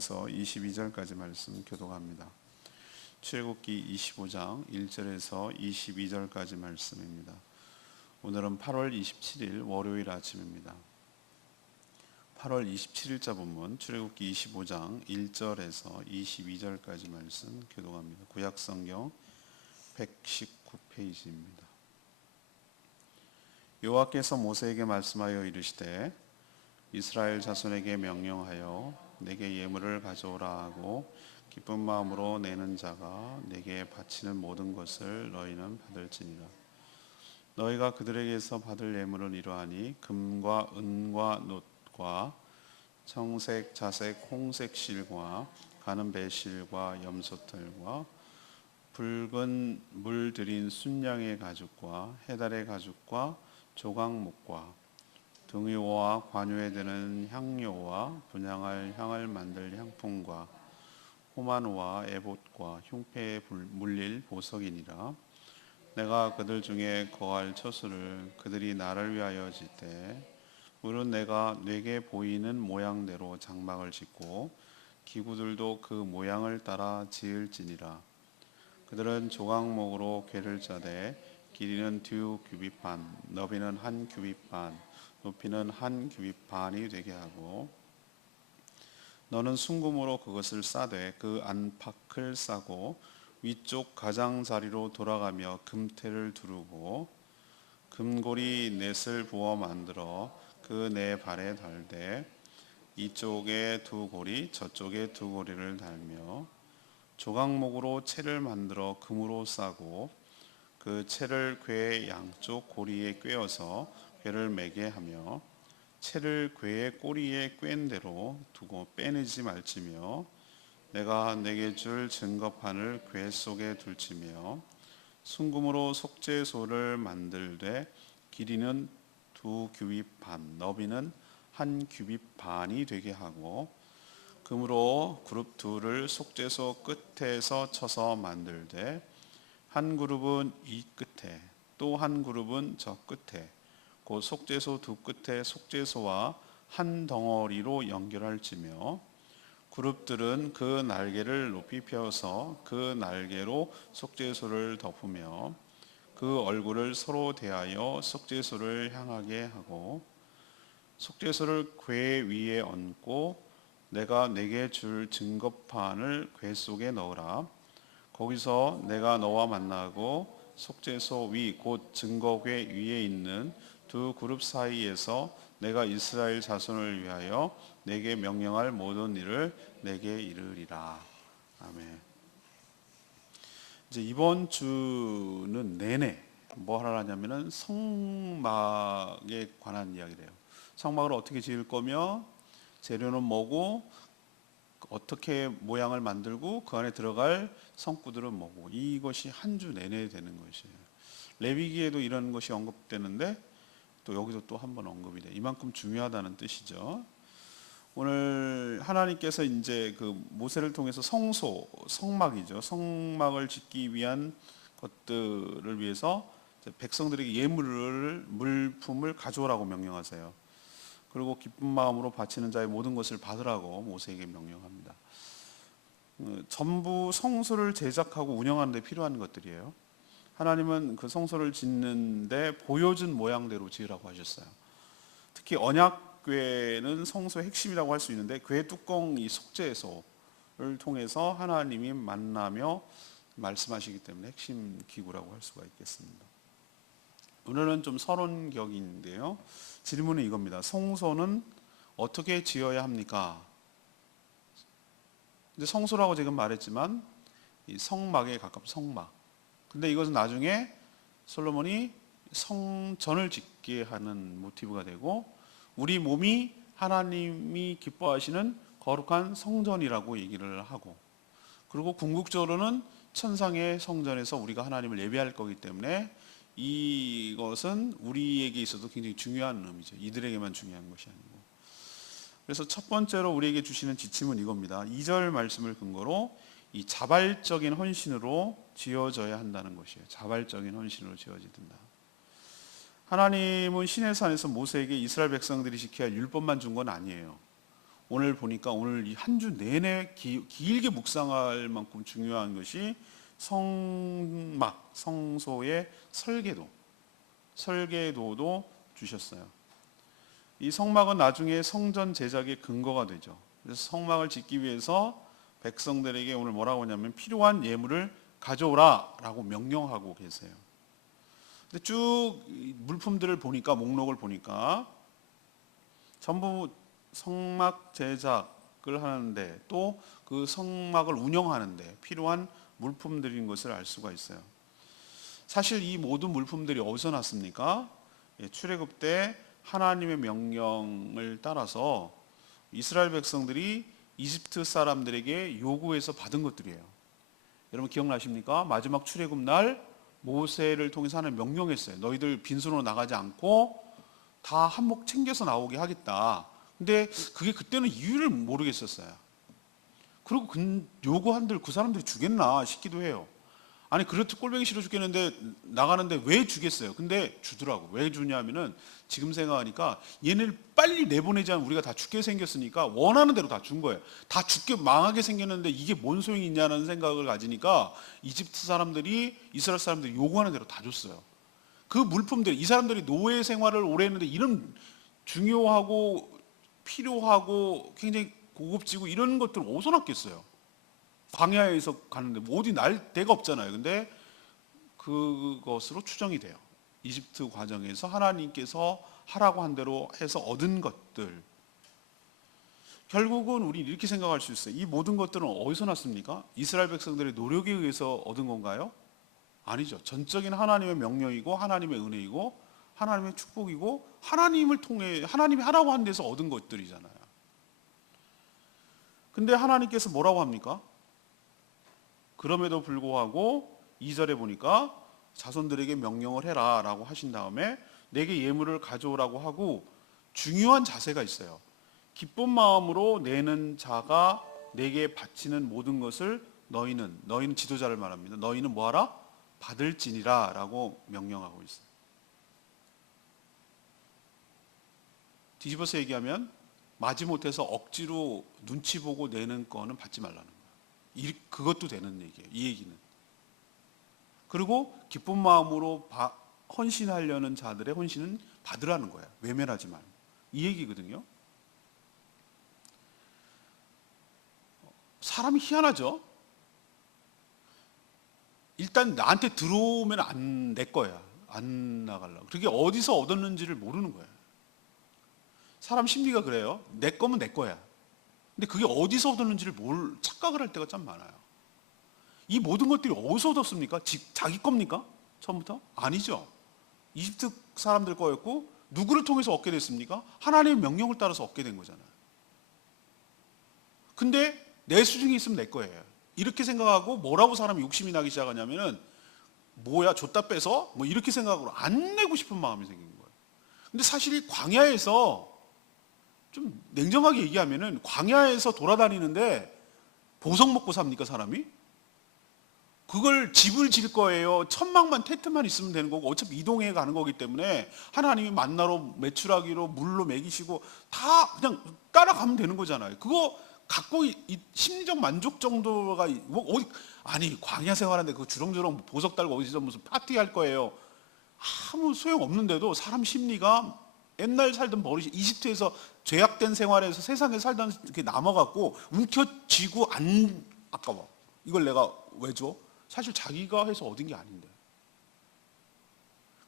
그래서 22절까지 말씀 교독합니다. 출애굽기 25장 1절에서 22절까지 말씀입니다. 오늘은 8월 27일 월요일 아침입니다. 8월 27일자 본문 출애굽기 25장 1절에서 22절까지 말씀 교독합니다. 구약성경 119페이지입니다. 여호와께서 모세에게 말씀하여 이르시되 이스라엘 자손에게 명령하여 내게 예물을 가져오라 하고 기쁜 마음으로 내는 자가 내게 바치는 모든 것을 너희는 받을지니라. 너희가 그들에게서 받을 예물은 이러하니 금과 은과 놋과 청색, 자색, 홍색 실과 가는 배실과 염소털과 붉은 물 들인 순양의 가죽과 해달의 가죽과 조각목과 등유와 관유에 드는 향료와 분향할 향을 만들 향품과 호마노와 에봇과 흉패에 물릴 보석이니라. 내가 그들 중에 거할 처소를 그들이 나를 위하여 짓되 물은 내가 내게 보이는 모양대로 장막을 짓고 기구들도 그 모양을 따라 지을지니라. 그들은 조각목으로 궤를 짜되 길이는 2규빗 반, 너비는 1규빗 반, 높이는 1규빗 반이 되게 하고 너는 순금으로 그것을 싸되 그 안팎을 싸고 위쪽 가장자리로 돌아가며 금테를 두르고 금고리 넷을 부어 만들어 그 네 발에 달되 이쪽에 두 고리 저쪽에 두 고리를 달며 조각목으로 채를 만들어 금으로 싸고 그 채를 궤의 양쪽 고리에 꿰어서 궤를 매게 하며 채를 궤의 꼬리에 꿰은 대로 두고 빼내지 말지며 내가 내게 줄 증거판을 궤 속에 둘지며 순금으로 속죄소를 만들되 길이는 2규빗 반, 너비는 1규빗 반이 되게 하고 금으로 그룹 둘을 속죄소 끝에서 쳐서 만들되 한 그룹은 이 끝에 또 한 그룹은 저 끝에 곧 속죄소 두 끝에 속죄소와 한 덩어리로 연결할지며 그룹들은 그 날개를 높이 펴서 그 날개로 속죄소를 덮으며 그 얼굴을 서로 대하여 속죄소를 향하게 하고 속죄소를 궤 위에 얹고 내가 내게 줄 증거판을 궤 속에 넣으라. 거기서 내가 너와 만나고 속죄소 위 곧 증거궤 위에 있는 두 그룹 사이에서 내가 이스라엘 자손을 위하여 내게 명령할 모든 일을 내게 이르리라. 아멘. 이제 이번 주는 내내 뭐 하냐면은 성막에 관한 이야기래요. 성막을 어떻게 지을 거며 재료는 뭐고 어떻게 모양을 만들고 그 안에 들어갈 성구들은 뭐고 이것이 한 주 내내 되는 것이에요. 레위기에도 이런 것이 언급되는데 또 여기서 또 한 번 언급이 돼. 이만큼 중요하다는 뜻이죠. 오늘 하나님께서 이제 그 모세를 통해서 성막이죠. 성막을 짓기 위한 것들을 위해서 백성들에게 물품을 가져오라고 명령하세요. 그리고 기쁜 마음으로 바치는 자의 모든 것을 받으라고 모세에게 명령합니다. 전부 성소를 제작하고 운영하는 데 필요한 것들이에요. 하나님은 그 성소를 짓는데 보여준 모양대로 지으라고 하셨어요. 특히 언약궤는 성소의 핵심이라고 할 수 있는데 궤 뚜껑 이 속죄소를 통해서 하나님이 만나며 말씀하시기 때문에 핵심 기구라고 할 수가 있겠습니다. 오늘은 좀 서론격인데요. 질문은 이겁니다. 성소는 어떻게 지어야 합니까? 이제 성소라고 지금 말했지만 이 성막에 가깝 성막. 근데 이것은 나중에 솔로몬이 성전을 짓게 하는 모티브가 되고 우리 몸이 하나님이 기뻐하시는 거룩한 성전이라고 얘기를 하고 그리고 궁극적으로는 천상의 성전에서 우리가 하나님을 예배할 거기 때문에 이것은 우리에게 있어도 굉장히 중요한 의미죠. 이들에게만 중요한 것이 아니고. 그래서 첫 번째로 우리에게 주시는 지침은 이겁니다. 2절 말씀을 근거로 이 자발적인 헌신으로 지어져야 한다는 것이에요. 자발적인 헌신으로 지어져야 된다. 하나님은 시내산에서 모세에게 이스라엘 백성들이 지켜야 할 율법만 준 건 아니에요. 오늘 보니까 오늘 이 한 주 내내 길게 묵상할 만큼 중요한 것이 성막, 성소의 설계도도 주셨어요. 이 성막은 나중에 성전 제작의 근거가 되죠. 그래서 성막을 짓기 위해서 백성들에게 오늘 뭐라고 하냐면 필요한 예물을 가져오라 라고 명령하고 계세요. 근데 쭉 물품들을 보니까, 목록을 보니까 전부 성막 제작을 하는데 또 그 성막을 운영하는데 필요한 물품들인 것을 알 수가 있어요. 사실 이 모든 물품들이 어디서 났습니까? 출애굽 때 하나님의 명령을 따라서 이스라엘 백성들이 이집트 사람들에게 요구해서 받은 것들이에요. 여러분 기억나십니까? 마지막 출애굽 날 모세를 통해서 하나님 명령했어요. 너희들 빈손으로 나가지 않고 다 한몫 챙겨서 나오게 하겠다. 근데 그게 그때는 이유를 모르겠었어요. 그리고 요구한들 그 사람들이 주겠나 싶기도 해요. 아니 그렇듯 꼴보기 싫어 죽겠는데 나가는데 왜 주겠어요? 근데 주더라고. 왜 주냐면은 지금 생각하니까 얘네를 빨리 내보내지 않으면 우리가 다 죽게 생겼으니까 원하는 대로 다 준 거예요. 다 죽게 망하게 생겼는데 이게 뭔 소용이 있냐는 생각을 가지니까 이집트 사람들이, 이스라엘 사람들이 요구하는 대로 다 줬어요. 그 물품들, 이 사람들이 노예 생활을 오래 했는데 이런 중요하고 필요하고 굉장히 고급지고 이런 것들 어디서 났겠어요? 광야에서 가는데 어디 날 데가 없잖아요. 근데 그것으로 추정이 돼요. 이집트 과정에서 하나님께서 하라고 한 대로 해서 얻은 것들. 결국은 우리 이렇게 생각할 수 있어요. 이 모든 것들은 어디서 났습니까? 이스라엘 백성들의 노력에 의해서 얻은 건가요? 아니죠. 전적인 하나님의 명령이고 하나님의 은혜이고 하나님의 축복이고 하나님을 통해 하나님이 하라고 한 데서 얻은 것들이잖아요. 근데 하나님께서 뭐라고 합니까? 그럼에도 불구하고 2절에 보니까 자손들에게 명령을 해라 라고 하신 다음에 내게 예물을 가져오라고 하고 중요한 자세가 있어요. 기쁜 마음으로 내는 자가 내게 바치는 모든 것을 너희는 지도자를 말합니다. 너희는 뭐하라? 받을지니라 라고 명령하고 있어요. 뒤집어서 얘기하면 마지못해서 억지로 눈치 보고 내는 거는 받지 말라는 거예요. 그것도 되는 얘기예요. 이 얘기는. 그리고 기쁜 마음으로 헌신하려는 자들의 헌신은 받으라는 거예요. 외면하지 말고. 이 얘기거든요. 사람이 희한하죠. 일단 나한테 들어오면 안 내 거야. 안 나가려고. 그게 어디서 얻었는지를 모르는 거예요. 사람 심리가 그래요. 내 거면 내 거야. 근데 그게 어디서 얻었는지를 착각을 할 때가 참 많아요. 이 모든 것들이 어디서 얻었습니까? 자기 겁니까? 처음부터? 아니죠. 이집트 사람들 거였고 누구를 통해서 얻게 됐습니까? 하나님의 명령을 따라서 얻게 된 거잖아요. 근데 내 수중에 있으면 내 거예요. 이렇게 생각하고 뭐라고 사람이 욕심이 나기 시작하냐면은 뭐야 줬다 빼서 뭐 이렇게 생각으로 안 내고 싶은 마음이 생기는 거예요. 근데 사실 이 광야에서 좀 냉정하게 얘기하면은 광야에서 돌아다니는데 보석 먹고 삽니까 사람이? 그걸 집을 질 거예요. 천막만 텐트만 있으면 되는 거고 어차피 이동해 가는 거기 때문에 하나님이 만나로 매출하기로 물로 먹이시고 다 그냥 따라가면 되는 거잖아요. 그거 갖고 심리적 만족 정도가 아니 광야 생활하는데 그 주렁주렁 보석 달고 어디서 무슨 파티 할 거예요. 아무 소용 없는데도 사람 심리가 옛날 살던 버릇이 이집트에서 죄악된 생활에서 세상에 살던 게 남아갖고 움켜쥐고 안 아까워. 이걸 내가 왜 줘? 사실 자기가 해서 얻은 게 아닌데.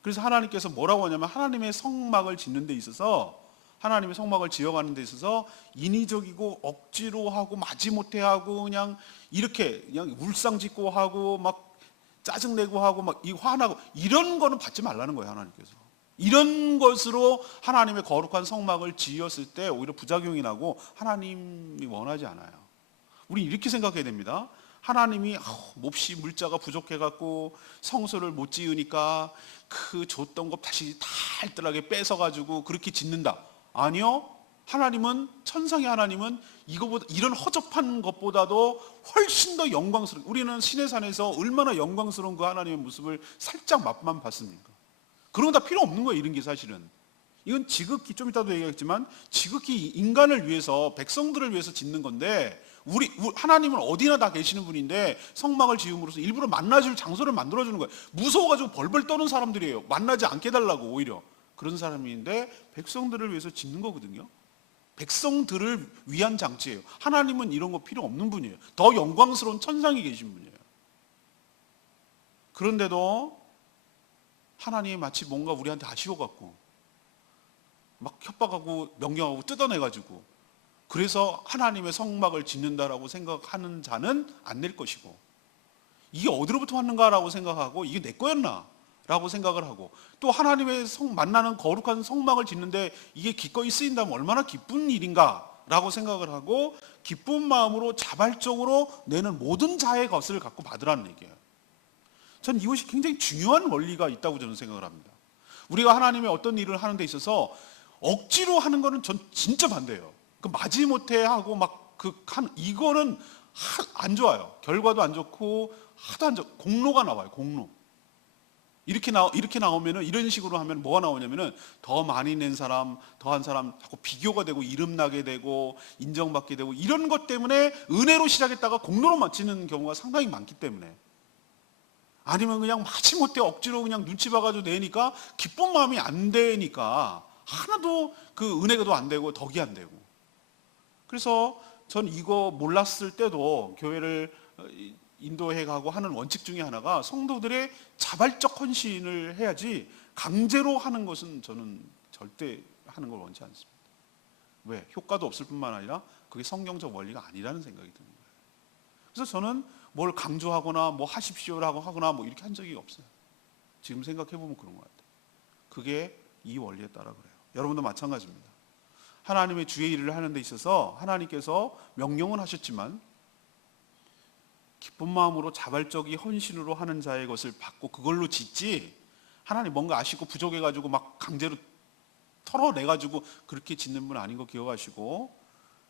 그래서 하나님께서 뭐라고 하냐면 하나님의 성막을 짓는 데 있어서 하나님의 성막을 지어가는 데 있어서 인위적이고 억지로 하고 마지못해 하고 그냥 이렇게 그냥 울상짓고 하고 막 짜증내고 하고 막 화나고 이런 거는 받지 말라는 거예요. 하나님께서. 이런 것으로 하나님의 거룩한 성막을 지었을 때 오히려 부작용이 나고 하나님이 원하지 않아요. 우리 이렇게 생각해야 됩니다. 하나님이 몹시 물자가 부족해갖고 성소를 못 지으니까 그 줬던 것 다시 다 알뜰하게 뺏어가지고 그렇게 짓는다. 아니요. 하나님은 천상의 하나님은 이거보다 이런 허접한 것보다도 훨씬 더 영광스러운, 우리는 신의 산에서 얼마나 영광스러운 그 하나님의 모습을 살짝 맛만 봤습니까? 그런 거 다 필요 없는 거예요. 이런 게 사실은 이건 지극히, 좀 이따도 얘기하겠지만 지극히 인간을 위해서, 백성들을 위해서 짓는 건데, 하나님은 어디나 다 계시는 분인데 성막을 지음으로써 일부러 만나줄 장소를 만들어주는 거예요. 무서워가지고 벌벌 떠는 사람들이에요. 만나지 않게 해달라고. 오히려 그런 사람인데 백성들을 위해서 짓는 거거든요. 백성들을 위한 장치예요. 하나님은 이런 거 필요 없는 분이에요. 더 영광스러운 천상에 계신 분이에요. 그런데도 하나님이 마치 뭔가 우리한테 아쉬워갖고 막 협박하고 명령하고 뜯어내가지고, 그래서 하나님의 성막을 짓는다라고 생각하는 자는 안 낼 것이고, 이게 어디로부터 왔는가라고 생각하고 이게 내 거였나 라고 생각을 하고, 또 하나님의 만나는 거룩한 성막을 짓는데 이게 기꺼이 쓰인다면 얼마나 기쁜 일인가 라고 생각을 하고, 기쁜 마음으로 자발적으로 내는 모든 자의 것을 갖고 받으라는 얘기예요. 전 이것이 굉장히 중요한 원리가 있다고 저는 생각을 합니다. 우리가 하나님의 어떤 일을 하는 데 있어서 억지로 하는 거는 전 진짜 반대예요. 그 마지못해 하고 이거는 안 좋아요. 결과도 안 좋고 하도 안 좋고 공로가 나와요. 공로. 이렇게 나오면은, 이런 식으로 하면 뭐가 나오냐면은 더 많이 낸 사람, 더한 사람 자꾸 비교가 되고 이름 나게 되고 인정받게 되고, 이런 것 때문에 은혜로 시작했다가 공로로 마치는 경우가 상당히 많기 때문에, 아니면 그냥 마지못해 억지로 그냥 눈치 봐가지고 내니까 기쁜 마음이 안 되니까 하나도 그 은혜가도 안 되고 덕이 안 되고. 그래서 전 이거 몰랐을 때도 교회를 인도해 가고 하는 원칙 중에 하나가 성도들의 자발적 헌신을 해야지, 강제로 하는 것은 저는 절대 하는 걸 원치 않습니다. 왜? 효과도 없을 뿐만 아니라 그게 성경적 원리가 아니라는 생각이 드는 거예요. 그래서 저는 뭘 강조하거나 뭐 하십시오라고 하거나 뭐 이렇게 한 적이 없어요. 지금 생각해 보면 그런 것 같아요. 그게 이 원리에 따라 그래요. 여러분도 마찬가지입니다. 하나님의 주의 일을 하는 데 있어서 하나님께서 명령은 하셨지만 기쁜 마음으로 자발적인 헌신으로 하는 자의 것을 받고 그걸로 짓지, 하나님 뭔가 아시고 부족해가지고 막 강제로 털어내가지고 그렇게 짓는 분 아닌 거 기억하시고,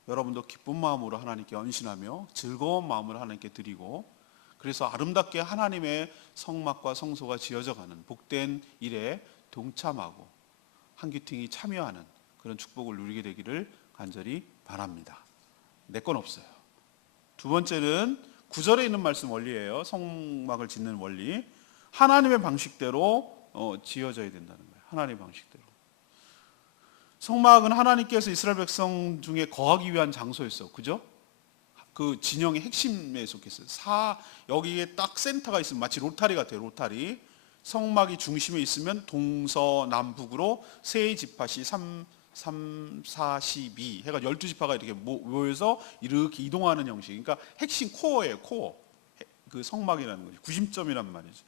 여러분도 기쁜 마음으로 하나님께 헌신하며 즐거운 마음으로 하나님께 드리고, 그래서 아름답게 하나님의 성막과 성소가 지어져가는 복된 일에 동참하고 한규팅이 참여하는 그런 축복을 누리게 되기를 간절히 바랍니다. 내 건 없어요. 두 번째는 9절에 있는 말씀 원리예요. 성막을 짓는 원리. 하나님의 방식대로 지어져야 된다는 거예요. 하나님의 방식대로. 성막은 하나님께서 이스라엘 백성 중에 거하기 위한 장소였어요. 그죠? 그 진영의 핵심에 속했어요. 여기에 딱 센터가 있으면 마치 로타리 같아요. 로타리. 성막이 중심에 있으면 동서남북으로 세 지파시 3, 4, 12 해가 12지파가 이렇게 모여서 이렇게 이동하는 형식. 그러니까 핵심 코어예요. 코어. 그 성막이라는 거죠. 구심점이란 말이죠.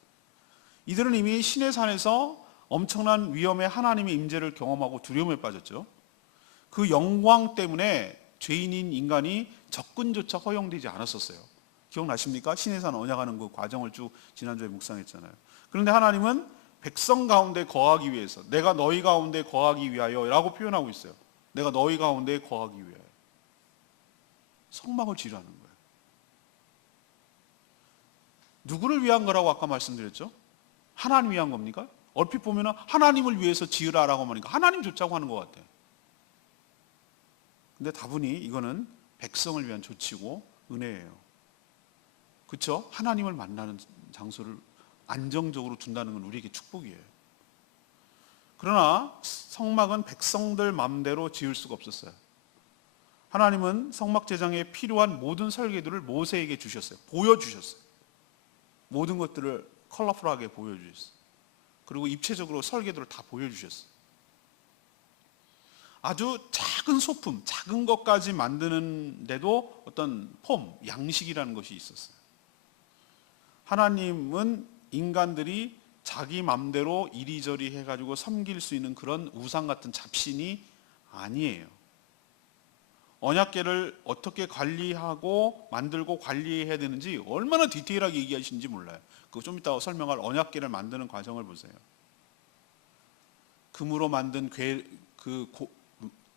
이들은 이미 신의 산에서 엄청난 위험의 하나님의 임재를 경험하고 두려움에 빠졌죠. 그 영광 때문에 죄인인 인간이 접근조차 허용되지 않았었어요. 기억나십니까? 신의 산 언약하는 그 과정을 쭉 지난주에 묵상했잖아요. 그런데 하나님은 백성 가운데 거하기 위해서, 내가 너희 가운데 거하기 위하여 라고 표현하고 있어요. 내가 너희 가운데 거하기 위하여 성막을 지으라는 거예요. 누구를 위한 거라고 아까 말씀드렸죠? 하나님 위한 겁니까? 얼핏 보면 하나님을 위해서 지으라라고 하니까 하나님 좋자고 하는 것 같아요. 근데 다분히 이거는 백성을 위한 조치고 은혜예요. 그렇죠? 하나님을 만나는 장소를 안정적으로 둔다는 건 우리에게 축복이에요. 그러나 성막은 백성들 마음대로 지을 수가 없었어요. 하나님은 성막 제장에 필요한 모든 설계도를 모세에게 주셨어요. 보여주셨어요. 모든 것들을 컬러풀하게 보여주셨어요. 그리고 입체적으로 설계도를 다 보여주셨어요. 아주 작은 소품, 작은 것까지 만드는데도 어떤 폼, 양식이라는 것이 있었어요. 하나님은 인간들이 자기 맘대로 이리저리 해가지고 섬길 수 있는 그런 우상 같은 잡신이 아니에요. 언약궤를 어떻게 관리하고 만들고 관리해야 되는지 얼마나 디테일하게 얘기하시는지 몰라요. 그거 좀 이따 설명할 언약궤를 만드는 과정을 보세요. 금으로 만든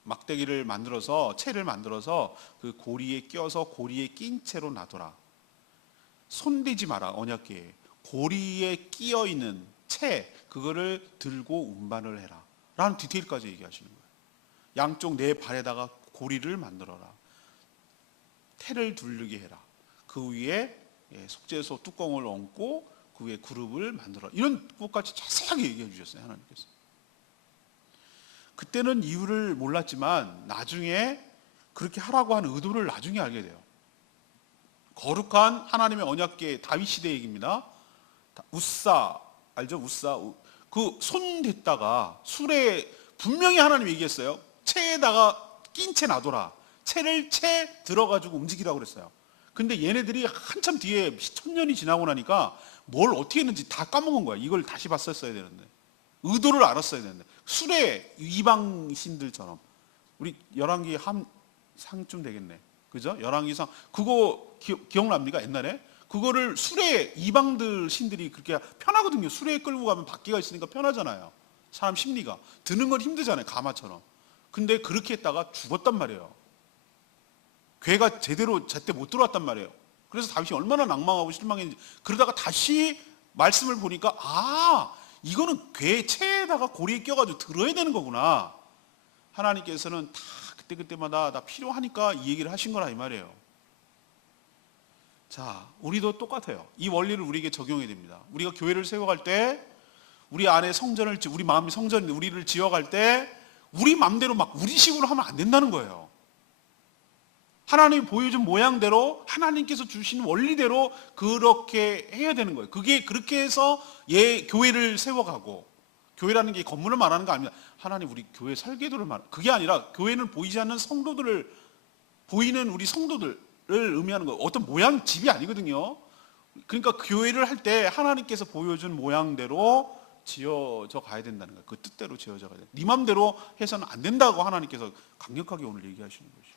막대기를 만들어서, 채를 만들어서 그 고리에 껴서 고리에 낀 채로 놔둬라. 손대지 마라. 언약궤에 고리에 끼어 있는 채, 그거를 들고 운반을 해라. 라는 디테일까지 얘기하시는 거예요. 양쪽 네 발에다가 고리를 만들어라. 태를 두르게 해라. 그 위에 속죄소 뚜껑을 얹고 그 위에 그룹을 만들어라. 이런 것까지 자세하게 얘기해 주셨어요, 하나님께서. 그때는 이유를 몰랐지만 나중에 그렇게 하라고 하는 의도를 나중에 알게 돼요. 거룩한 하나님의 언약궤 다윗 시대 얘기입니다. 우사 알죠? 우사 그 손 댔다가 술에 분명히 하나님 얘기했어요. 채에다가 낀 채 놔둬라. 채를 채 들어가지고 움직이라고 그랬어요. 근데 얘네들이 한참 뒤에 천년이 지나고 나니까 뭘 어떻게 했는지 다 까먹은 거야. 이걸 다시 봤었어야 되는데, 의도를 알았어야 되는데. 술에 이방 신들처럼, 우리 열왕기 한 상쯤 되겠네, 그죠? 열왕기상 그거 기억납니까? 옛날에 그거를 술에 이방들 신들이 그렇게 편하거든요. 술에 끌고 가면 바퀴가 있으니까 편하잖아요. 사람 심리가 드는 건 힘들잖아요, 가마처럼. 근데 그렇게 했다가 죽었단 말이에요. 괴가 제대로 제때 못 들어왔단 말이에요. 그래서 다윗이 얼마나 낭망하고 실망했는지. 그러다가 다시 말씀을 보니까 이거는 괴 체에다가 고리에 껴가지고 들어야 되는 거구나. 하나님께서는 다 그때마다 다 필요하니까 이 얘기를 하신 거라 이 말이에요. 자, 우리도 똑같아요. 이 원리를 우리에게 적용해야 됩니다. 우리가 교회를 세워갈 때, 우리 안에 성전을, 우리 마음이 성전인데 우리를 지어갈 때 우리 마음대로 막 우리식으로 하면 안 된다는 거예요. 하나님이 보여준 모양대로, 하나님께서 주신 원리대로 그렇게 해야 되는 거예요. 그게 그렇게 해서 교회를 세워가고, 교회라는 게 건물을 말하는 거 아닙니다. 하나님 우리 교회 설계도를 그게 아니라 교회는 보이지 않는 성도들을, 보이는 우리 성도들을 의미하는 거예요. 어떤 모양, 집이 아니거든요. 그러니까 교회를 할 때 하나님께서 보여준 모양대로 지어져 가야 된다는 거예요. 그 뜻대로 지어져 가야 돼요. 네 맘대로 해서는 안 된다고 하나님께서 강력하게 오늘 얘기하시는 거죠.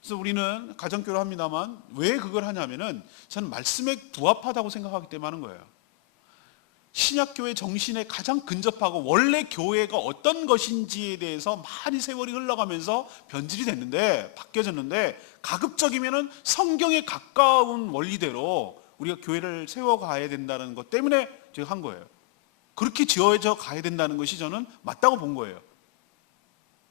그래서 우리는 가정교회를 합니다만 왜 그걸 하냐면은 저는 말씀에 부합하다고 생각하기 때문에 하는 거예요. 신약교회 정신에 가장 근접하고 원래 교회가 어떤 것인지에 대해서 많이 세월이 흘러가면서 변질이 됐는데, 바뀌어졌는데, 가급적이면은 성경에 가까운 원리대로 우리가 교회를 세워가야 된다는 것 때문에 제가 한 거예요. 그렇게 지어져 가야 된다는 것이 저는 맞다고 본 거예요.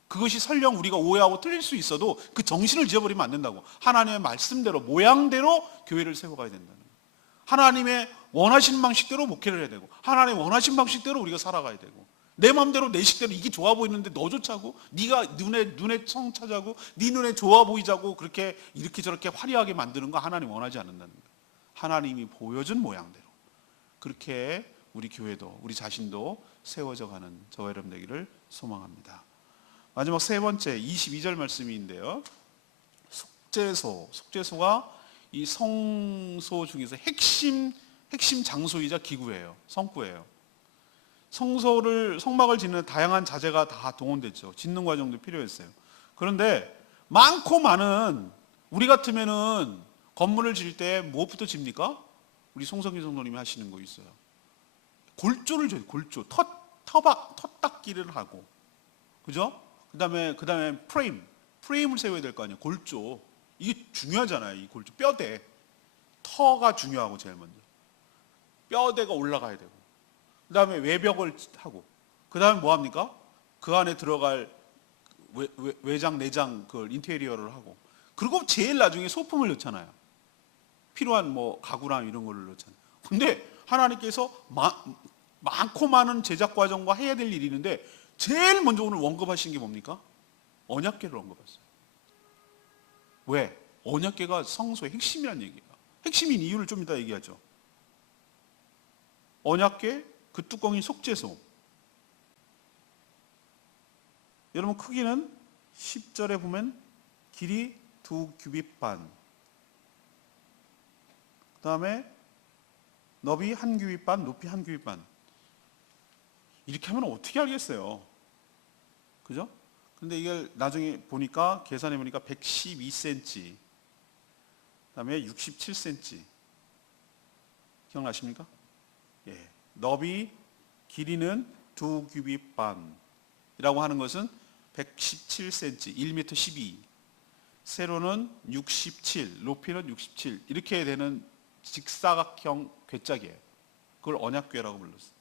그것이 설령 우리가 오해하고 틀릴 수 있어도 그 정신을 지어버리면 안 된다고. 하나님의 말씀대로, 모양대로 교회를 세워가야 된다는 거예요. 하나님의 원하신 방식대로 목회를 해야 되고, 하나님 원하신 방식대로 우리가 살아가야 되고, 내 마음대로 내 식대로 이게 좋아 보이는데 너 좋자고, 네가 눈에 성 차자고, 네 눈에 좋아 보이자고 그렇게 이렇게 저렇게 화려하게 만드는 거 하나님 원하지 않는다는 거예요. 하나님이 보여준 모양대로 그렇게 우리 교회도, 우리 자신도 세워져 가는 저와 여러분 되기를 소망합니다. 마지막 세 번째 22절 말씀인데요, 속죄소가 이 성소 중에서 핵심 장소이자 기구예요. 성구예요. 성막을 짓는 다양한 자재가 다 동원됐죠. 짓는 과정도 필요했어요. 그런데 많고 많은, 우리 같으면은 건물을 지을 때 무엇부터 집니까? 우리 송성기 성도님이 하시는 거 있어요. 골조를 줘요. 골조. 텃닦기를 하고, 그죠? 그다음에 프레임을 세워야 될 거 아니에요. 골조. 이게 중요하잖아요. 이 골조, 뼈대, 터가 중요하고, 제일 먼저 뼈대가 올라가야 되고, 그 다음에 외벽을 하고, 그 다음에 뭐 합니까? 그 안에 들어갈 외장, 내장, 그 인테리어를 하고, 그리고 제일 나중에 소품을 넣잖아요. 필요한 뭐 가구랑 이런 거를 넣잖아요. 근데 하나님께서 많고 많은 제작 과정과 해야 될 일이 있는데, 제일 먼저 오늘 언급하신 게 뭡니까? 언약궤를 언급했어요. 왜? 언약궤가 성소의 핵심이라는 얘기예요. 핵심인 이유를 좀 이따 얘기하죠. 언약궤, 그 뚜껑이 속죄소. 여러분, 크기는 10절에 보면 길이 2규빗 반, 그 다음에 너비 1규빗 반, 높이 1규빗 반. 이렇게 하면 어떻게 알겠어요? 그죠? 근데 이걸 나중에 보니까, 계산해 보니까 112cm, 그 다음에 67cm. 기억나십니까? 예. 너비, 길이는 2규빗 반이라고 하는 것은 117cm, 1m 12. 세로는 67, 높이는 67. 이렇게 되는 직사각형 궤짝이에요. 그걸 언약궤라고 불렀어요.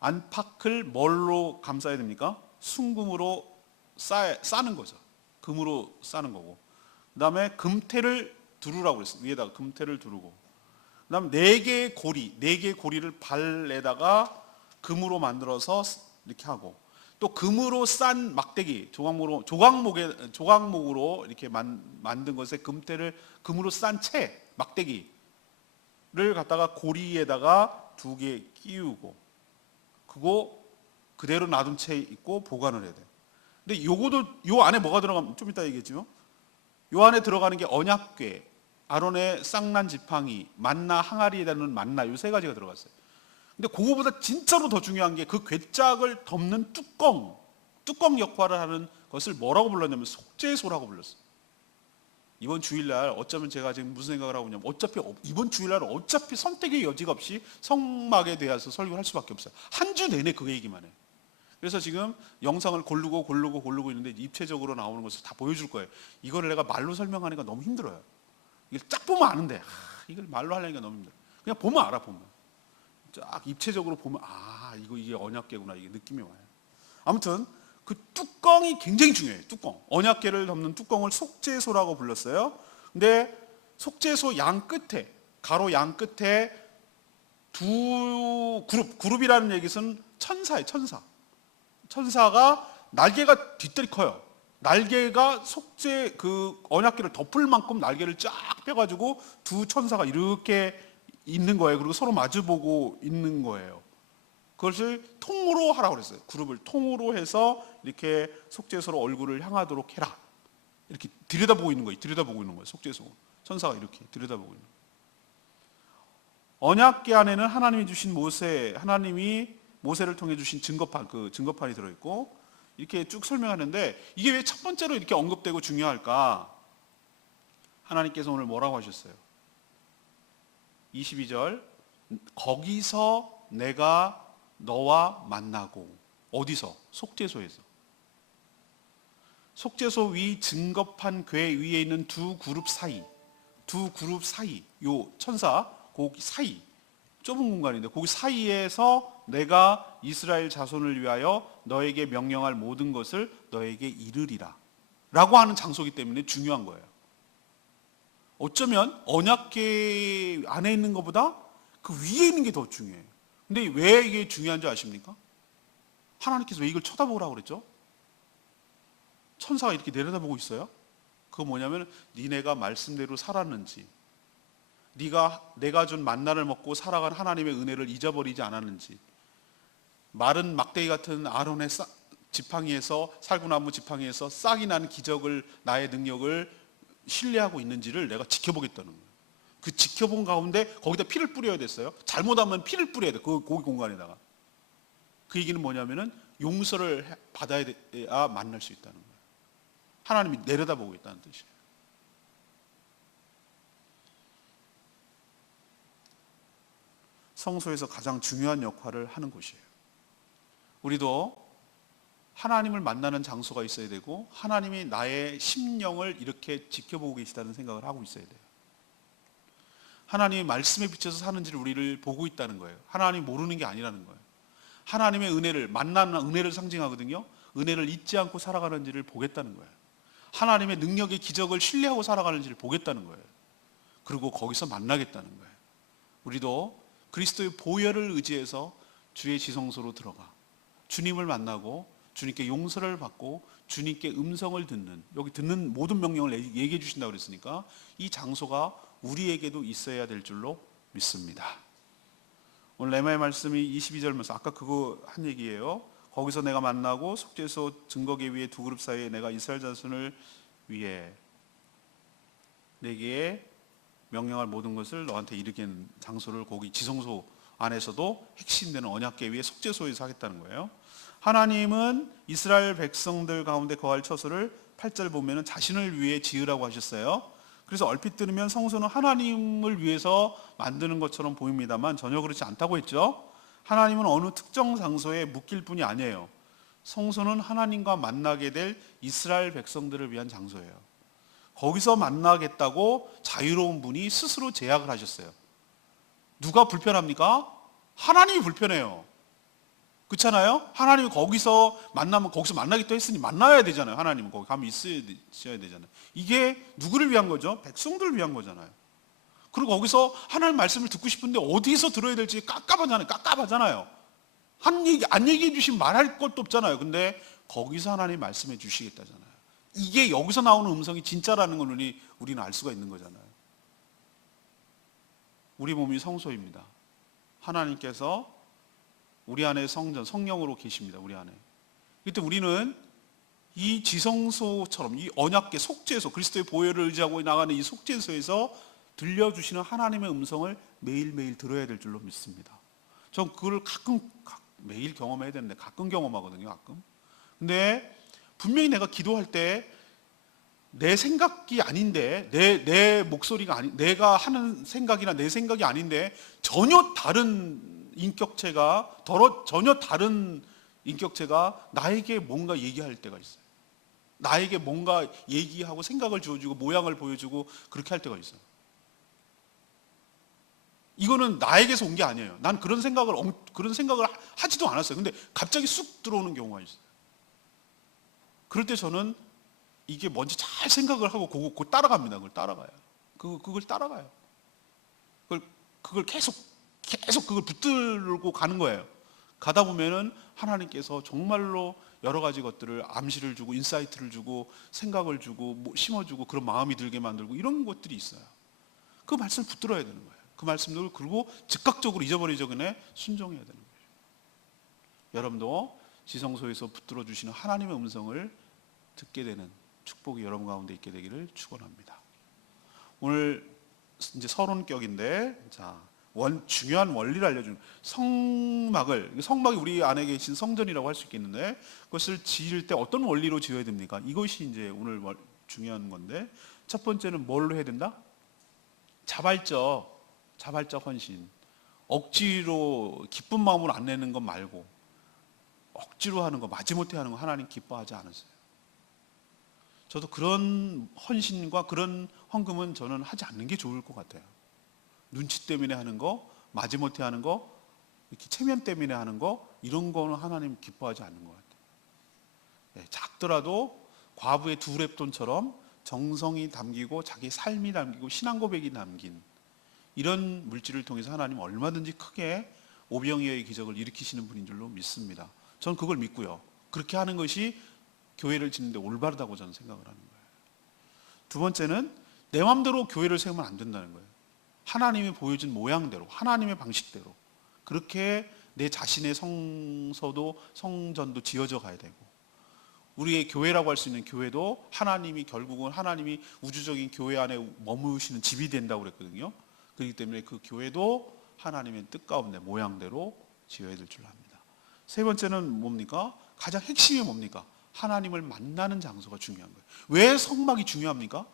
안팎을 뭘로 감싸야 됩니까? 순금으로 싸는 거죠. 금으로 싸는 거고. 그 다음에 금태를 두르라고 그랬어요. 위에다가 금태를 두르고. 그 다음에 4개의 고리, 4개의 고리를 발에다가 금으로 만들어서 이렇게 하고, 또 금으로 싼 막대기, 조각목으로 이렇게 만든 것에 금태를 금으로 싼 채, 막대기를 갖다가 고리에다가 2개 끼우고, 그거 그대로 놔둔 채 있고 보관을 해야 돼요. 근데 요거도 요 안에 뭐가 들어가면 좀 이따 얘기했죠. 요 안에 들어가는 게 언약궤, 아론의 쌍난 지팡이, 만나 항아리에 담는 만나, 요 3가지가 들어갔어요. 근데 그거보다 진짜로 더 중요한 게 그 궤짝을 덮는 뚜껑 역할을 하는 것을 뭐라고 불렀냐면 속죄소라고 불렀어요. 이번 주일날 어쩌면 제가 지금 무슨 생각을 하고 있냐면, 어차피 이번 주일날 어차피 선택의 여지가 없이 성막에 대해서 설교를 할 수밖에 없어요. 한 주 내내 그 얘기만 해요. 그래서 지금 영상을 고르고 있는데 입체적으로 나오는 것을 다 보여줄 거예요. 이거를 내가 말로 설명하니까 너무 힘들어요. 이걸 쫙 보면 아는데 이걸 말로 하려니까 너무 힘들어요. 그냥 보면 알아. 보면 쫙 입체적으로 보면 이게 언약궤구나, 이게 느낌이 와요. 아무튼 그 뚜껑이 굉장히 중요해요. 뚜껑, 언약궤를 덮는 뚜껑을 속죄소라고 불렀어요. 근데 속죄소 양 끝에, 가로 양 끝에 두 그룹이라는 얘기는 천사예요. 천사가 날개가 뒷다리 커요. 날개가 그 언약궤를 덮을 만큼 날개를 쫙 펴가지고 두 천사가 이렇게 있는 거예요. 그리고 서로 마주보고 있는 거예요. 그것을 통으로 하라고 그랬어요. 그룹을 통으로 해서 이렇게 속죄소로 얼굴을 향하도록 해라. 이렇게 들여다보고 있는 거예요. 속죄소. 천사가 이렇게 들여다보고 있는 거예요. 언약궤 안에는 하나님이 모세를 통해 주신 증거판이 들어있고, 이렇게 쭉 설명하는데, 이게 왜 첫 번째로 이렇게 언급되고 중요할까? 하나님께서 오늘 뭐라고 하셨어요? 22절, 거기서 내가 너와 만나고. 어디서? 속죄소에서. 속죄소 위 증거판 궤 위에 있는 두 그룹 사이, 요 천사 거기 사이, 좁은 공간인데 거기 사이에서 내가 이스라엘 자손을 위하여 너에게 명령할 모든 것을 너에게 이르리라 라고 하는 장소이기 때문에 중요한 거예요. 어쩌면 언약궤 안에 있는 것보다 그 위에 있는 게 더 중요해요. 근데 왜 이게 중요한 줄 아십니까? 하나님께서 왜 이걸 쳐다보라고 그랬죠? 천사가 이렇게 내려다보고 있어요. 그거 뭐냐면 니네가 말씀대로 살았는지, 내가 준 만나를 먹고 살아간 하나님의 은혜를 잊어버리지 않았는지, 마른 막대기 같은 아론의 지팡이에서, 살구나무 지팡이에서 싹이 난 기적을, 나의 능력을 신뢰하고 있는지를 내가 지켜보겠다는 거예요. 그 지켜본 가운데 거기다 피를 뿌려야 됐어요. 잘못하면 피를 뿌려야 돼. 거기 공간에다가. 그 얘기는 뭐냐면은 용서를 받아야 만날 수 있다는 거예요. 하나님이 내려다보고 있다는 뜻이에요. 성소에서 가장 중요한 역할을 하는 곳이에요. 우리도 하나님을 만나는 장소가 있어야 되고, 하나님이 나의 심령을 이렇게 지켜보고 계시다는 생각을 하고 있어야 돼요. 하나님의 말씀에 비춰서 사는지를 우리를 보고 있다는 거예요. 하나님 모르는 게 아니라는 거예요. 하나님의 은혜를, 만나는 은혜를 상징하거든요. 은혜를 잊지 않고 살아가는지를 보겠다는 거예요. 하나님의 능력의 기적을 신뢰하고 살아가는지를 보겠다는 거예요. 그리고 거기서 만나겠다는 거예요. 우리도 그리스도의 보혈을 의지해서 주의 지성소로 들어가 주님을 만나고 주님께 용서를 받고 주님께 음성을 듣는, 여기 듣는 모든 명령을 얘기해 주신다고 그랬으니까 이 장소가 우리에게도 있어야 될 줄로 믿습니다. 오늘 레마의 말씀이 22절 말씀, 아까 그거 한 얘기예요. 거기서 내가 만나고 속죄소 증거궤 위에 두 그룹 사이에 내가 이스라엘 자손을 위해 내게 명령할 모든 것을 너한테 이르게 하는 장소를, 거기 지성소 안에서도 핵심되는 언약궤 위에 속죄소에서 하겠다는 거예요. 하나님은 이스라엘 백성들 가운데 거할 처소를 8절 보면은 자신을 위해 지으라고 하셨어요. 그래서 얼핏 들으면 성소는 하나님을 위해서 만드는 것처럼 보입니다만 전혀 그렇지 않다고 했죠. 하나님은 어느 특정 장소에 묶일 뿐이 아니에요. 성소는 하나님과 만나게 될 이스라엘 백성들을 위한 장소예요. 거기서 만나겠다고 자유로운 분이 스스로 제약을 하셨어요. 누가 불편합니까? 하나님이 불편해요. 그렇잖아요? 하나님이 거기서 만나면 거기서 만나기도 했으니 만나야 되잖아요. 하나님은 거기 가면 있어야 되잖아요. 이게 누구를 위한 거죠? 백성들을 위한 거잖아요. 그리고 거기서 하나님 말씀을 듣고 싶은데 어디서 들어야 될지 깝깝하잖아요. 안 얘기해 주시면 말할 것도 없잖아요. 근데 거기서 하나님 말씀해 주시겠다잖아요. 이게 여기서 나오는 음성이 진짜라는 걸 우리는 알 수가 있는 거잖아요. 우리 몸이 성소입니다. 하나님께서 우리 안에 성령으로 계십니다. 우리 안에. 그때 우리는 이 지성소처럼 이 언약궤 속죄소, 그리스도의 보혈을 의지하고 나가는 이 속죄소에서 들려주시는 하나님의 음성을 매일매일 들어야 될 줄로 믿습니다. 전 그걸 매일 경험해야 되는데 가끔 경험하거든요. 가끔. 근데 분명히 내가 기도할 때 내 생각이 아닌데 내 목소리가 내가 하는 생각이나 내 생각이 아닌데 전혀 다른 인격체가 나에게 뭔가 얘기할 때가 있어요. 나에게 뭔가 얘기하고 생각을 주어주고 모양을 보여주고 그렇게 할 때가 있어요. 이거는 나에게서 온 게 아니에요. 난 그런 생각을 하지도 않았어요. 근데 갑자기 쑥 들어오는 경우가 있어요. 그럴 때 저는 이게 뭔지 잘 생각을 하고 그걸 따라갑니다. 그걸 따라가요. 그걸 따라가요. 그걸 계속 그걸 붙들고 가는 거예요. 가다 보면은 하나님께서 정말로 여러 가지 것들을 암시를 주고 인사이트를 주고 생각을 주고 심어주고 그런 마음이 들게 만들고 이런 것들이 있어요. 그 말씀을 붙들어야 되는 거예요. 그 말씀들을 그리고 즉각적으로 잊어버리기 전에 순종해야 되는 거예요. 여러분도 지성소에서 붙들어 주시는 하나님의 음성을 듣게 되는 축복이 여러분 가운데 있게 되기를 축원합니다. 오늘 이제 서론격인데 중요한 원리를 알려주는 성막이 우리 안에 계신 성전이라고 할 수 있겠는데 그것을 지을 때 어떤 원리로 지어야 됩니까? 이것이 이제 오늘 중요한 건데 첫 번째는 뭘로 해야 된다? 자발적 헌신. 억지로 기쁜 마음으로 안 내는 것 말고 억지로 하는 거, 마지못해 하는 거 하나님 기뻐하지 않으세요. 저도 그런 헌신과 그런 헌금은 저는 하지 않는 게 좋을 것 같아요. 눈치 때문에 하는 거, 마지못해 하는 거, 이렇게 체면 때문에 하는 거, 이런 거는 하나님 기뻐하지 않는 것 같아요. 네, 작더라도 과부의 두 렙돈처럼 정성이 담기고 자기 삶이 담기고 신앙 고백이 담긴 이런 물질을 통해서 하나님 얼마든지 크게 오병이어의 기적을 일으키시는 분인 줄로 믿습니다. 저는 그걸 믿고요. 그렇게 하는 것이 교회를 짓는데 올바르다고 저는 생각을 하는 거예요. 두 번째는 내 마음대로 교회를 세우면 안 된다는 거예요. 하나님이 보여준 모양대로, 하나님의 방식대로 그렇게 내 자신의 성전도 지어져 가야 되고 우리의 교회라고 할 수 있는 교회도 결국은 하나님이 우주적인 교회 안에 머무시는 집이 된다고 그랬거든요. 그렇기 때문에 그 교회도 하나님의 뜻 가운데 모양대로 지어야 될 줄 압니다. 세 번째는 뭡니까? 가장 핵심이 뭡니까? 하나님을 만나는 장소가 중요한 거예요. 왜 성막이 중요합니까?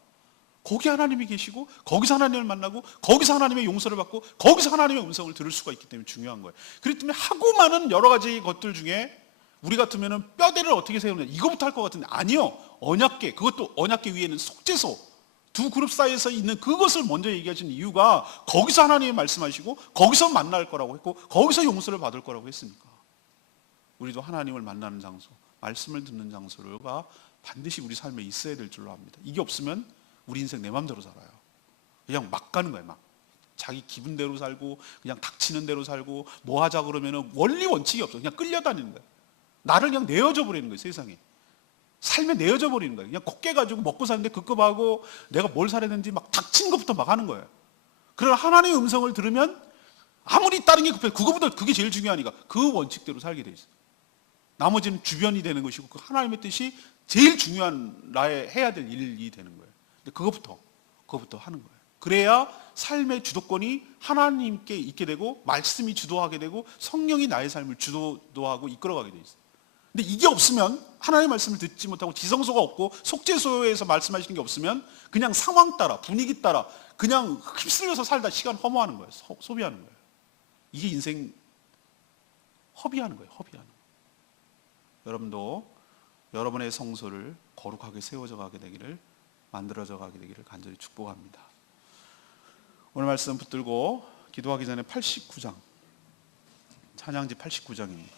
거기 하나님이 계시고 거기서 하나님을 만나고 거기서 하나님의 용서를 받고 거기서 하나님의 음성을 들을 수가 있기 때문에 중요한 거예요. 그렇기 때문에 하고 많은 여러 가지 것들 중에 우리 같으면 뼈대를 어떻게 세우느냐 이거부터 할 것 같은데 아니요. 언약궤, 그것도 언약궤 위에는 속죄소 두 그룹 사이에서 있는 그것을 먼저 얘기하신 이유가 거기서 하나님이 말씀하시고 거기서 만날 거라고 했고 거기서 용서를 받을 거라고 했으니까 우리도 하나님을 만나는 장소, 말씀을 듣는 장소가 반드시 우리 삶에 있어야 될 줄로 압니다. 이게 없으면 우리 인생 내 맘대로 살아요. 그냥 막 가는 거예요. 막 자기 기분대로 살고 그냥 닥치는 대로 살고 뭐 하자 그러면 원리 원칙이 없어. 그냥 끌려다니는 거예요. 나를 그냥 내어져 버리는 거예요. 세상에 삶에 내어져 버리는 거예요. 그냥 곱게 가지고 먹고 사는데 급급하고 내가 뭘 살아야 되는지 막 닥친 것부터 막 하는 거예요. 그러나 하나님의 음성을 들으면 아무리 다른 게 급해 그거보다 그게 제일 중요하니까 그 원칙대로 살게 돼 있어요. 나머지는 주변이 되는 것이고 그 하나님의 뜻이 제일 중요한 나의 해야 될 일이 되는 거예요. 근데 그것부터 하는 거예요. 그래야 삶의 주도권이 하나님께 있게 되고 말씀이 주도하게 되고 성령이 나의 삶을 주도하고 이끌어가게 돼 있어요. 근데 이게 없으면 하나님의 말씀을 듣지 못하고 지성소가 없고 속죄소에서 말씀하시는 게 없으면 그냥 상황 따라 분위기 따라 그냥 휩쓸려서 살다 시간 허무하는 거예요. 소비하는 거예요. 이게 인생 허비하는 거예요. 허비하는 거예요. 여러분도 여러분의 성소를 거룩하게 세워져 가게 되기를 만들어져 가게 되기를 간절히 축복합니다. 오늘 말씀 붙들고 기도하기 전에 89장 찬양지 89장입니다.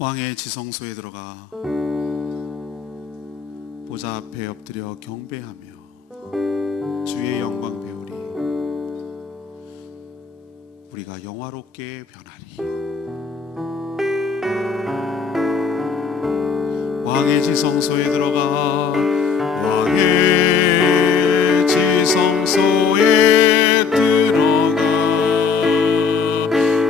왕의 지성소에 들어가 보좌 앞에 엎드려 경배하며 주의 영광 배우리. 우리가 영화롭게 변하리. 왕의 지성소에 들어가 왕의 지성소에 들어가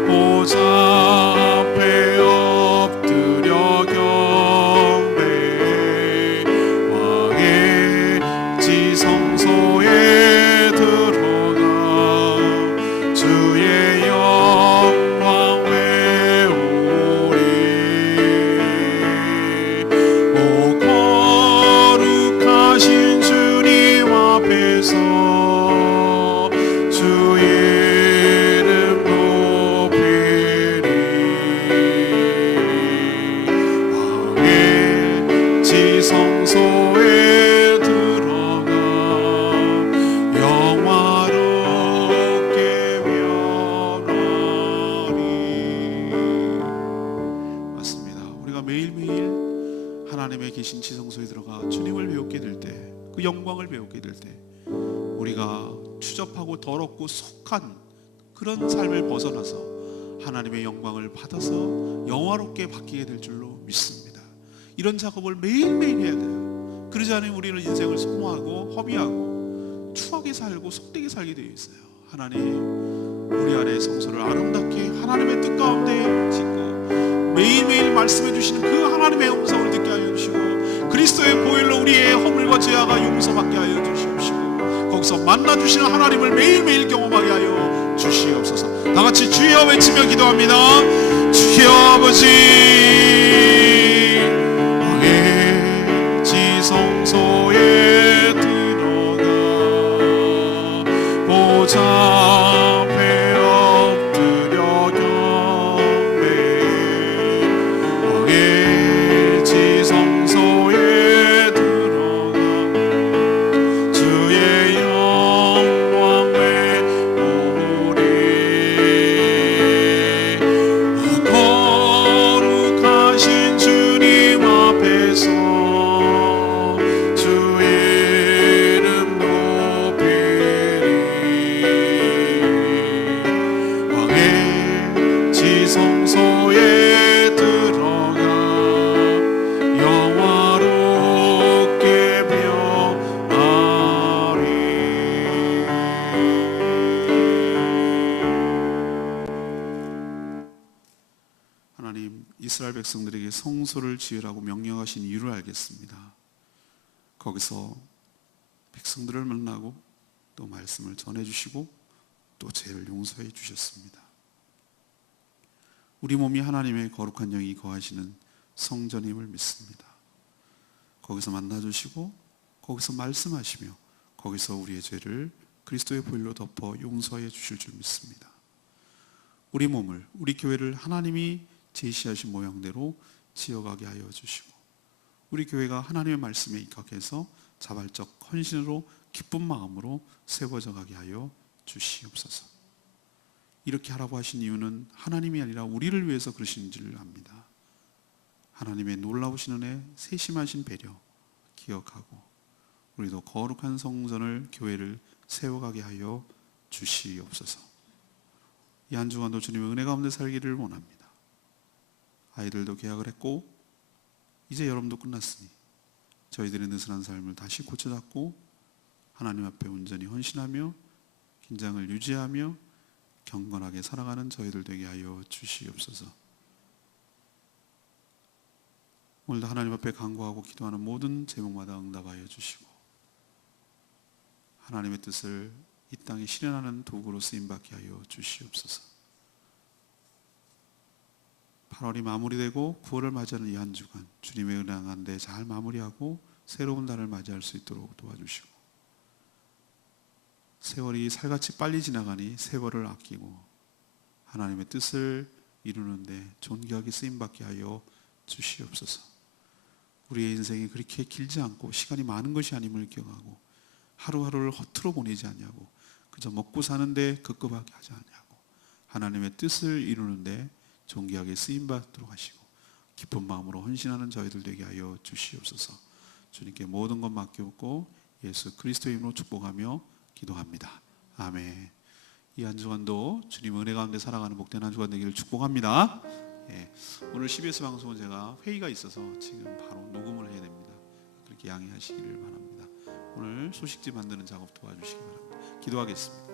보좌 앞에 엎드려 경배해. 왕의 지성소에 들어가 주의 영광 외우리. 오 거룩하신 주님 앞에서 주의 이름 높이리. 왕의 지성소에 들어가 영화롭게 변하리. 맞습니다. 우리가 매일매일 하나님의 계신 지성소에 들어가 주님을 배우게 될 때, 그 영광을 배우게 될 때, 우리가 추접하고 더럽고 속한 그런 삶을 벗어나서 하나님의 영광을 받아서 영화롭게 바뀌게 될 줄로 믿습니다. 이런 작업을 매일매일 해야 돼요. 그러지 않으면 우리는 인생을 소모하고 허비하고 추하게 살고 속되게 살게 되어 있어요. 하나님, 우리 안에 성소를 아름답게 하나님의 뜻 가운데 짓고 매일매일 말씀해 주시는 그 하나님의 음성을 듣게 하여 주시고 그리스도의 보혈로 우리의 허물과 죄악을 용서받게 하여 주시옵시고 거기서 만나 주시는 하나님을 매일매일 경험하게 하여 주시옵소서. 다 같이 주여 외치며 기도합니다. 주여 아버지, 왕의 지성소에 들어가 보좌 앞에 엎드려 경배해. 왕의 지성소에 들어가 주의 영광 외우리. 거룩하신 주님 앞에서 주의 이름 높이리. 왕의 지성소에 들어가 영화롭게 변하리. 하나님, 이스라엘 백성들에게 성소를 지으라고 명령하신 이유를 알겠습니다. 거기서 백성들을 만나고 또 말씀을 전해주시고 또 죄를 용서해 주셨습니다. 우리 몸이 하나님의 거룩한 영이 거하시는 성전임을 믿습니다. 거기서 만나주시고 거기서 말씀하시며 거기서 우리의 죄를 그리스도의 보혈로 덮어 용서해 주실 줄 믿습니다. 우리 몸을, 우리 교회를 하나님이 제시하신 모양대로 지어가게 하여 주시고 우리 교회가 하나님의 말씀에 입각해서 자발적 헌신으로 기쁜 마음으로 세워져 가게 하여 주시옵소서. 이렇게 하라고 하신 이유는 하나님이 아니라 우리를 위해서 그러신 줄 압니다. 하나님의 놀라우신 은혜, 세심하신 배려 기억하고 우리도 거룩한 성전을, 교회를 세워가게 하여 주시옵소서. 이 한 주간도 주님의 은혜 가운데 살기를 원합니다. 아이들도 계약을 했고 이제 여름도 끝났으니 저희들의 느슨한 삶을 다시 고쳐잡고 하나님 앞에 온전히 헌신하며 긴장을 유지하며 경건하게 살아가는 저희들 되게 하여 주시옵소서. 오늘도 하나님 앞에 간구하고 기도하는 모든 제목마다 응답하여 주시고 하나님의 뜻을 이 땅에 실현하는 도구로 쓰임받게 하여 주시옵소서. 8월이 마무리되고 9월을 맞이하는 이 한 주간 주님의 은혜 가운데 잘 마무리하고 새로운 달을 맞이할 수 있도록 도와주시고 세월이 살같이 빨리 지나가니 세월을 아끼고 하나님의 뜻을 이루는데 존귀하게 쓰임받게 하여 주시옵소서. 우리의 인생이 그렇게 길지 않고 시간이 많은 것이 아님을 기억하고 하루하루를 허투루 보내지 않냐고 그저 먹고 사는데 급급하게 하지 않냐고 하나님의 뜻을 이루는데 존귀하게 쓰임받도록 하시고 기쁜 마음으로 헌신하는 저희들 되게 하여 주시옵소서. 주님께 모든 것 맡기고 예수 그리스도의 이름으로 축복하며 기도합니다. 아멘. 이 한 주간도 주님 은혜 가운데 살아가는 복된 한 주간 되기를 축복합니다. 예, 오늘 CBS 방송은 제가 회의가 있어서 지금 바로 녹음을 해야 됩니다. 그렇게 양해하시기를 바랍니다. 오늘 소식지 만드는 작업 도와주시기 바랍니다. 기도하겠습니다.